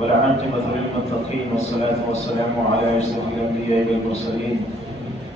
والعاقبة للمتقين والصلاة والسلام على أشرف الأنبياء والمرسلين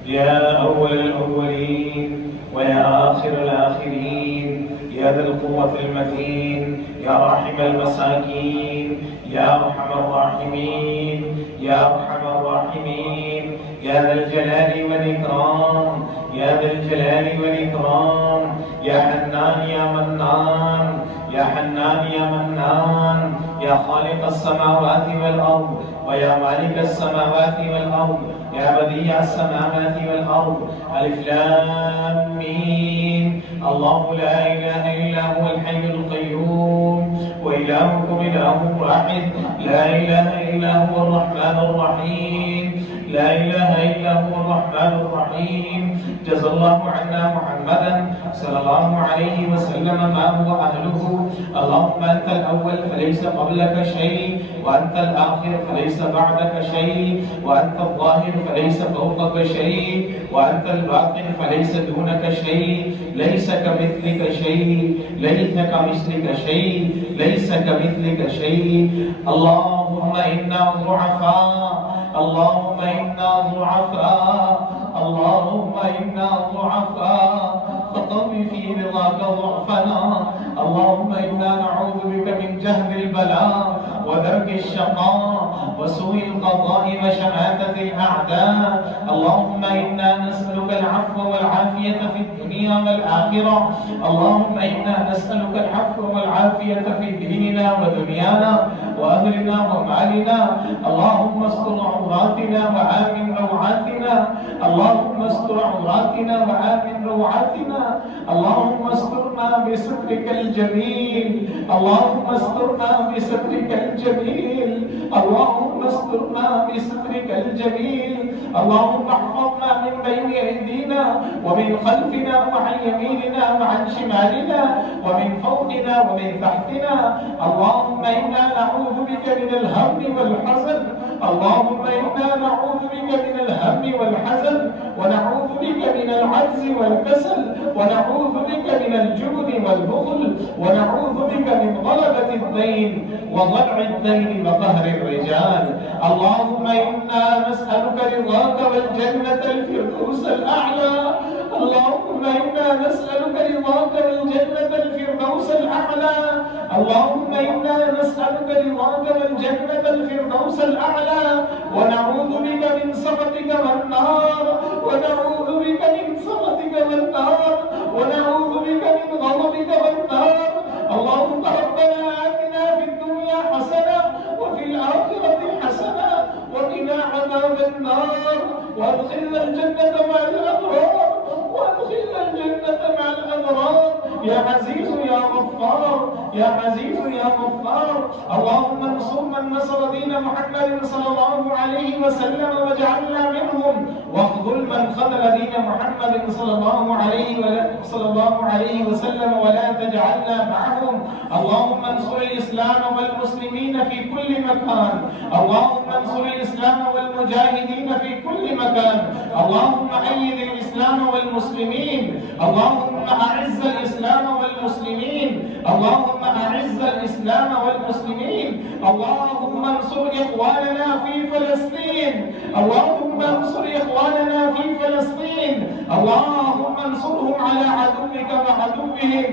يا أول الأولين ويا آخر الآخرين يا ذا القوة المتين يا راحم المساكين يا أرحم الراحمين يا أرحم الراحمين يا ذا الجلال والإكرام يا ذا الجلال والإكرام يا حنان يا منان يا حنان يا منان يا خالق السماوات والأرض ويا مالك السماوات والأرض يا بديع السماوات والأرض ألف لام ميم الله لا إله إلا هو الحي القيوم وإلهكم إله واحد لا إله إلا هو الرحمن الرحيم لا إله إلا هو الرحمن الرحيم جزا الله عنا محمدا صلى الله عليه وسلم ما هو أهله اللهم أنت الأول فليس قبلك شيء وأنت الآخر فليس بعدك شيء وأنت الظاهر فليس فوقك شيء وأنت الباطن فليس دونك شيء ليس كمثلك شيء ليس كمثلك شيء ليس كمثلك شيء اللهم إنا ضعفاء اللهم إنا ضعفاء اللهم إنا ضعفاء فقم في رضاك ضعفنا اللهم إنا نعوذ بك من جهد البلاء ودرك الشقاء وسوء القضاء وشماتة الأعداء اللهم إنا نسألك العفو والعافية في الدنيا والآخرة اللهم إنا نسألك العفو والعافية في ديننا ودنيانا وأهلنا ومالنا اللهم استر عوراتنا وآمن روعاتنا اللهم استر عوراتنا وآمن روعاتنا اللهم استرنا بسترك الجميل اللهم استرنا بسترك الجميل اللهم استرنا بسترك الجميل اللهم احفظنا من بين أيدينا ومن خلفنا وعن يميننا وعن شمالنا ومن فوقنا ومن تحتنا اللهم إنا نعوذ بك من الهم والحزن اللهم إنا نعوذ بك من الهم والحزن ونعوذ بك من العجز والكسل ونعوذ بك من الجبن والبخل ونعوذ بك من غلبة الدين وضلع الدين وقهر الرجال اللهم إنا نسألك رضاك والجنة الفردوس الأعلى اللهم إنا نسألك رضاك والجنة الفردوس الأعلى اللهم إنا نسألك رضاك والجنة الفردوس الأعلى ونعوذ بك من سخطك والنار ونعوذ بك من سخطك والنار ونعوذ بك من غضبك والنار اللهم ربنا آتنا في الدنيا حسنة وفي الآخرة حسنة وقنا عذاب النار وادخلنا الجنة مع الأبرار وادخلنا الجنة مع الأبرار يا عزيز يا غفار يا عزيز يا غفار اللهم انصر من نصر دين محمد صلى الله عليه وسلم واجعلنا منهم واخذل من خذل دين محمد صلى الله عليه وسلم ولا تجعلنا معهم اللهم انصر الإسلام والمسلمين في كل مكان اللهم انصر الإسلام والمجاهدين في كل مكان اللهم أيد الإسلام والمسلمين اللهم أعز الإسلام والمسلمين اللهم أعز الإسلام والمسلمين اللهم انصر إخواننا في فلسطين اللهم انصر إخواننا في فلسطين اللهم انصرهم على عدوك وعدوهم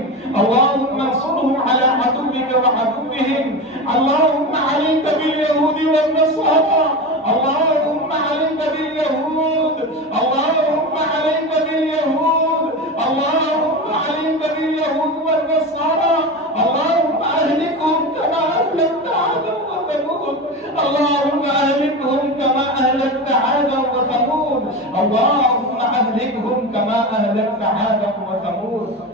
اللهم انصرهم على عدوك وعدوهم اللهم عليك باليهود والنصارى اللهم عليك باليهود اللهم عليك باليهود اللهم عليك باليهود والنصارى اللهم أهلكهم كما أهلكت عادا وثمود اللهم أهلكهم كما أهلكت عادا وثمود اللهم أهلكهم كما أهلكت عادا وثمود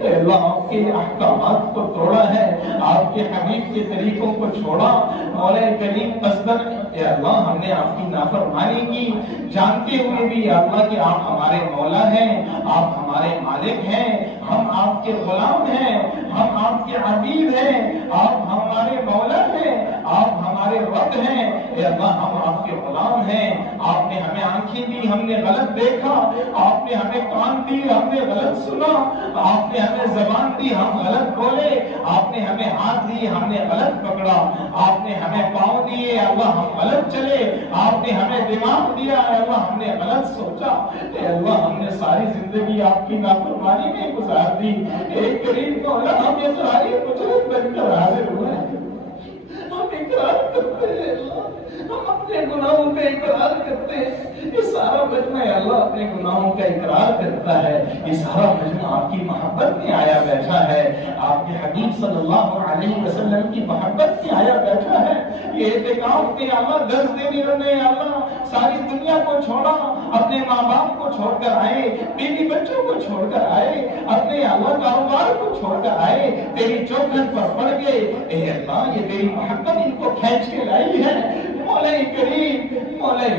اے اللہ آپ کے احکامات کو توڑا ہے، آپ کے حبیب کے طریقوں کو چھوڑا، مولا کریم قصدن اے اللہ ہم نے آپ کی نافرمانی کی، جانتے ہوئے بھی یا اللہ کہ آپ ہمارے مولا ہیں، آپ ہمارے مالک ہیں، ہم آپ کے غلام ہیں، ہم آپ کے عبید ہیں، آپ ہمارے مولا ہیں، آپ ہمارے رب ہیں، اے اللہ ہم آپ کے غلام ہیں، آپ نے ہمیں آنکھیں دی ہم نے غلط دیکھا، آپ نے ہمیں کان دی ہم نے غلط سنا، آپ نے ہمیں زبان دی ہم غلط بولے، آپ نے ہمیں ہاتھ دی ہم نے غلط پکڑا، آپ نے ہمیں پاؤں دیے اللہ ہم غلط چلے، آپ نے ہمیں دماغ دیا اے اللہ ہم نے غلط سوچا، اے اللہ ہم نے ساری زندگی آپ کی نافرمانی میں گزار دی، اے کریم مولا ہم یہ ساری مجرم بن کر حاضر ہوئے ہیں، ہم اقرار کرتے ہیں اللہ، ہم اپنے گناہوں کا اقرار کرتے ہیں، یہ سارا مجمع اللہ اپنے گناہوں کا اقرار کرتا ہے، یہ سارا مجمع آپ کی محبت میں آیا بیٹھا ہے، آپ کے حبیب صلی اللہ علیہ وسلم کی محبت میں آیا بیٹھا ہے، یہ اعتکاف میں اللہ درس دینے نے اللہ ساری دنیا کو چھوڑا، اپنے ماں باپ کو چھوڑ کر آئے، بیوی بچوں کو چھوڑ کر آئے، اپنے اللہ کاروبار کو چھوڑ کر آئے، تیری چوکھٹ پر پڑ گئے، اے اللہ یہ تیری محبت ان کو کھینچ کے لائی ہے، مولا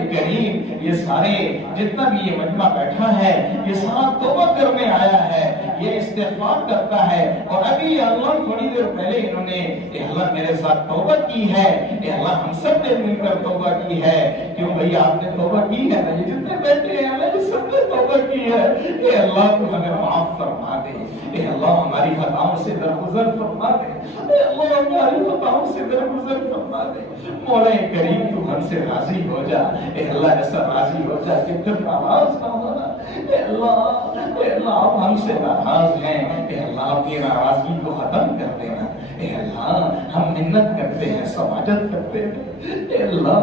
کریم یہ سارے جتنا بھی یہ مجمع بیٹھا ہے یہ سارا توبہ کرنے آیا ہے، یہ استغفار کرتا ہے، اور ابھی اللہ تھوڑی دیر پہلے انہوں نے اے اللہ میرے ساتھ توبہ کی ہے، اے اللہ ہم سب نے مل کر توبہ کی ہے، کیوں بھئی آپ نے توبہ کی ہے نا، یہ جتنے بیٹھے ہیں اللہ یہ سب نے توبہ کی ہے، اے اللہ تو ہمیں معاف فرما دے، اے اللہ ہماری خطاؤں سے درگزر فرما دے، اے اللہ ہماری خطاؤں سے درگزر فرما دے، مولا کریم تو ہم سے راضی ہو جا، اے اللہ ایسا راضی ہو جا کہ پھر ناراض نہ ہونا، اے اللہ آپ ہم سے ناراض ہیں، اے اللہ اپنی ناراضگی کو ختم کر دینا، اے اللہ ہم منت کرتے ہیں سماجت کرتے ہیں، اے اللہ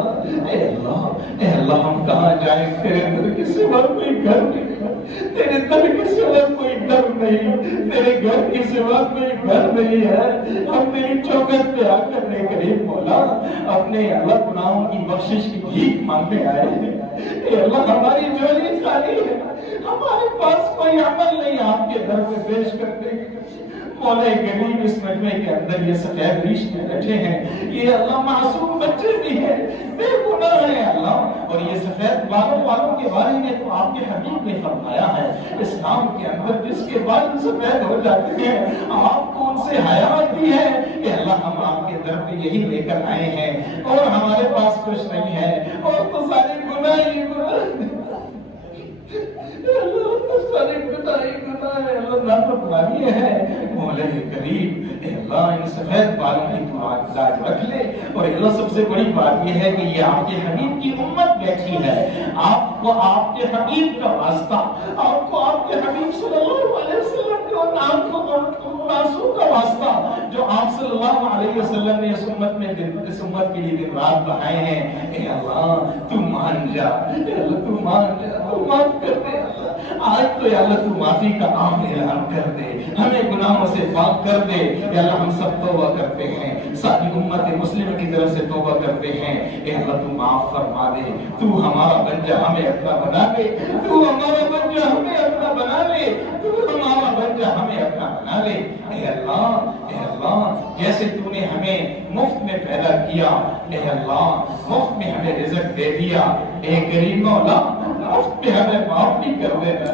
ہم کہاں جائیں، تیرے در کے سوا کوئی گھر نہیں، تیرے در کے سوا کوئی گھر نہیں، تیرے گھر کے سوا کوئی گھر نہیں ہے، ہم تیری چوکھٹ پہ آ کر نے قریب مولا اپنے اللہ گناہوں کی بخشش کی بھیک مانگنے آئے ہیں، اے اللہ ہماری جولی خالی ہے، ہمارے پاس کوئی عمل نہیں آپ کے در پہ پیش کرتے ہیں، مولا کریم اس مجمع کے اندر یہ سفید ریش میں بیٹھے ہیں، یہ اللہ معصوم بچے بھی ہیں، بے گناہ ہیں اللہ، اور یہ سفید بالوں والوں کے بارے میں تو آپ کے حبیب نے فرمایا ہے، اسلام کے اندر جس کے بال سفید ہو جاتے ہیں آپ کو ان سے حیا آتی ہے، کہ اللہ ہم آپ کے در پہ یہی لے کر آئے ہیں، اور ہمارے پاس کچھ نہیں ہے، اور تو سارے گناہ ہی گناہ سارے گناہ ہے، اللہ نافرمانی ہے، مولا کریم اے اللہ ان سفید بالوں کی تو لاج رکھ لے، اور اللہ سب سے بڑی بات یہ ہے کہ یہ آپ کے حبیب کی امت بیٹھی ہے، آپ کو آپ کے حبیب کا واسطہ، آپ کو آپ کے حبیب صلی اللہ علیہ وسلم کے نام کو معصوم کا واسطہ جو آپ صلی اللہ علیہ وسلم نے اس امت کے لیے دن رات بہائے ہیں، اے اللہ تو مان جا، اے اللہ تو مان جا، تو معاف کر دے، آج تو یا اللہ تو معافی کا عام اعلان کر دے، ہمیں گناہوں سے پاک کر دے، یا اللہ ہم سب توبہ کرتے ہیں، ساری امت مسلم کی طرف سے توبہ کرتے ہیں، اے اللہ تو معاف فرما دے، تو ہمارا بن جا ہمیں اپنا بنا لے، تو ہمارا بن جا ہمیں اپنا بنا لے، تو ہمارا بن جا ہمیں اپنا بنا لے، اے اللہ جیسے تو نے ہمیں مفت میں پیدا کیا، اے اللہ مفت میں ہمیں رزق دے دیا، اے کریم مولا مفت میں ہمیں معاف نہیں کر دینا،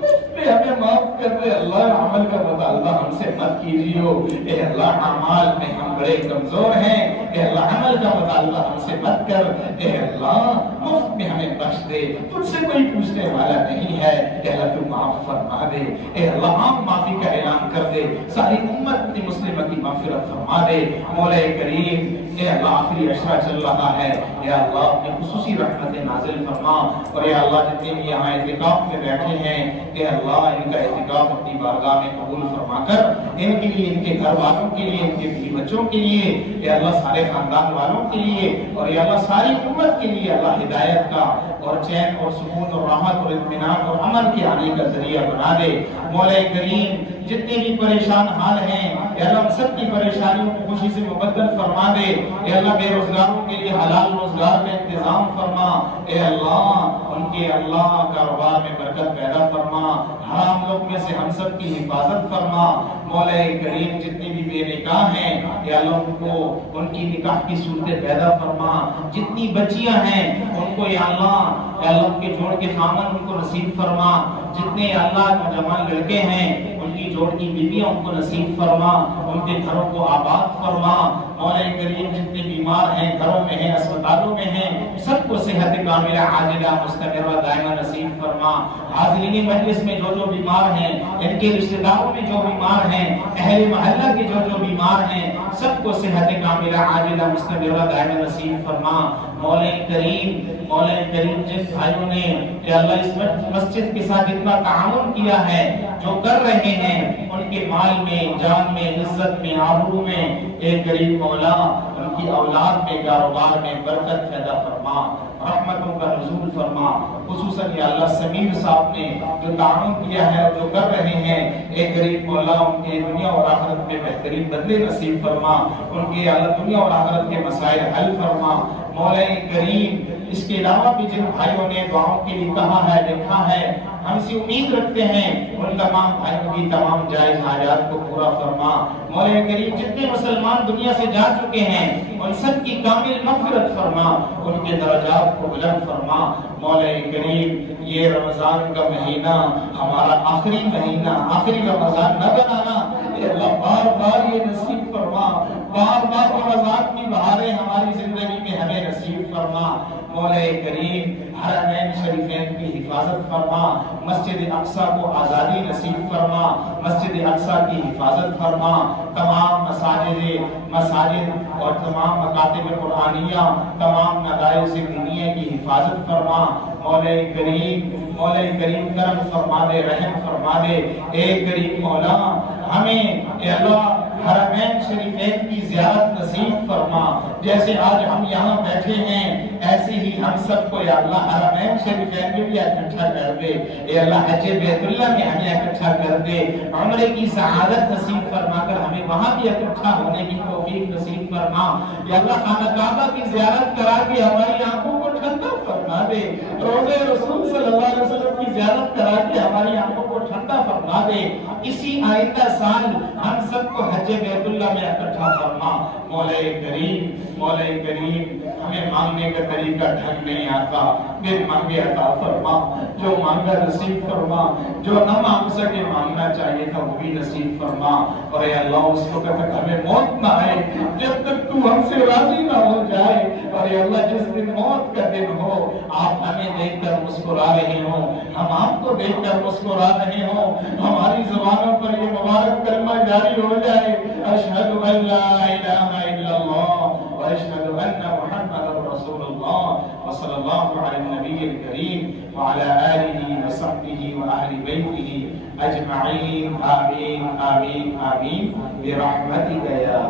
مفت میں ہمیں معاف کر دے، اللہ عمل کا مطالبہ ہم سے مت کیجیو، اے اللہ اعمال میں ہم بڑے کمزور ہیں، اے اللہ عمل کا مطالبہ ہم سے مت کر، اے اللہ مفت میں ہمیں بخش دے، تجھ سے کوئی پوچھنے والا نہیں ہے، اے اللہ تو معاف فرما دے، اے اللہ عام معافی کا اعلان کر دے، ساری امت کی مسلمہ کی مغفرت فرما دے، مولا کریم اے اللہ آخری عشرہ چل رہا ہے، یا اللہ اپنی خصوصی رحمت نازل فرما، اور یا اللہ جتنے بھی یہاں اعتکاف میں بیٹھے ہیں، اے اللہ ان کا اعتکاف اپنی بارگاہ میں قبول فرما کر ان کے لیے، ان کے گھر والوں کے لیے، ان کے بیوی بچوں کے لیے، اے اللہ سارے خاندان والوں کے لیے، اور یا اللہ ساری امت کے لیے اللہ ہدایت کا اور چین اور سکون اور راحت اور اطمینان اور امن کے آنے کا ذریعہ بنا دے، مولا کریم جتنے بھی پریشان حال ہیں اے اللہ ان سب کی پریشانیوں کو خوشی سے مبدل فرما دے، اے اللہ بے روزگاروں کے لیے حلال روزگار کا انتظام فرما، اے اللہ ان کے اللہ کاروبار میں برکت پیدا فرما، حرام لوگ میں سے ہم سب کی حفاظت فرما، مولا کریم جتنی بھی بے نکاح ہیں اے اللہ ان کو ان کی نکاح کی صورتیں پیدا فرما، جتنی بچیاں ہیں ان کو یا اللہ ان کے جوڑ کے خامن ان کو نصیب فرما، جتنے اللہ نوجوان لڑکے ہیں ان کی جوڑ کی بیویاں ان کو نصیب فرما، ان کے گھروں کو آباد فرما، مولا کریم جتنے بیمار ہیں گھروں میں ہیں اسپتالوں میں ہیں سب کو صحت کاملہ عاجلہ مستمرہ دائمہ نصیب فرما، حاضرین مجلس میں جو بیمار ہیں ان کے رشتہ داروں میں جو بیمار ہیں اہل محلہ کے جو بیمار ہیں سب کو صحت کاملہ عاجلہ مستمرہ دائمہ نصیب فرما، مولا کریم جن بھائیوں نے کہ اللہ اس مسجد کے ساتھ اتنا تعاون کیا ہے جو کر رہے ہیں ان کے مال میں جان میں عزت میں آبرو میں اے کریم مولا ان کی اولاد میں کاروبار میں برکت پیدا فرما، رحمتوں کا نزول فرما، خصوصاً یا اللہ سمیر صاحب نے جو تعاون کیا ہے اور جو کر رہے ہیں اے کریم مولا ان کے دنیا اور آخرت میں بہترین بدلے نصیب فرما، ان کے اللہ دنیا اور آخرت کے مسائل حل فرما، مولا کریم اس کے علاوہ بھی جن بھائیوں نے دعاؤں کے لیے کہا ہے لکھا ہے ہم سے امید رکھتے ہیں ان تمام بھائیوں کی تمام جائز حاجات کو پورا فرما، مولا کریم جتنے مسلمان دنیا سے جا چکے ہیں ان سب کی کامل مغفرت فرما، ان کے درجات کو بلند فرما، مولا کریم یہ رمضان کا مہینہ ہمارا آخری مہینہ آخری رمضان نہ بنانا، اے اللہ بار بار یہ نصیب فرما، بار بار رمضان کی بہاریں ہماری زندگی میں ہمیں نصیب فرما، مولا کریم حرمین شریفین کی حفاظت فرما، مسجد اقصی کو آزادی نصیب فرما، مسجد اقصی کی حفاظت فرما، تمام مساجد اور تمام مکاتب قرآنیہ تمام مدارس دینیہ کی حفاظت فرما، مولا کریم کرم فرما دے رحم فرما دے، اے کریم مولا ہمیں اے اللہ حرمین شریفین کی زیارت نصیب فرما، جیسے آج ہم یہاں بیٹھے ہیں ایسے ہی ہم سب کو یا اللہ حرمین شریفین میں بھی اکٹھا کر دے، اے اللہ حج بیت اللہ میں ہمیں اکٹھا کر دے، عمرے کی سعادت نصیب فرما کر ہمیں وہاں بھی اکٹھا ہونے کی توفیق نصیب فرما، یا اللہ خانہ کعبہ کی زیارت کرا کے ہماری آنکھوں کو ٹھنڈا فرما دے، روضہ رسول صلی اللہ علیہ وسلم کی زیارت کرا کے ہماری آنکھوں کو ٹھنڈا فرما دے، اسی آئندہ سال ہم سب کو حج بیت اللہ میں اکٹھا فرما، مولا کریم ہمیں مانگنے کا طریقہ ڈھنگ نہیں آتا، بن مانگے عطا فرما، جو مانگا نصیب فرما، جو نہ مانگ سکے مانگنا چاہیے تھا وہ بھی نصیب فرما، اور اے اللہ اس وقت تک ہمیں موت نہ آئے جب تک تو ہم سے راضی نہ ہو جائے، اور اے اللہ جس دن موت کا دن ہو آپ ہمیں دیکھ کر مسکرا رہے ہوں، ہم آپ کو دیکھ کر مسکرا رہے ہوں، ہماری زبانوں پر یہ مبارک کلمہ جاری ہو جائے، اشہد ان لا الہ الا اللہ واشہد ان محمد رسول اللہ، وصلی اللہ علی النبی الکریم وعلی آلہ وصحبہ وآل بیتہ اجمعین، آمین آمین آمین برحمتک یا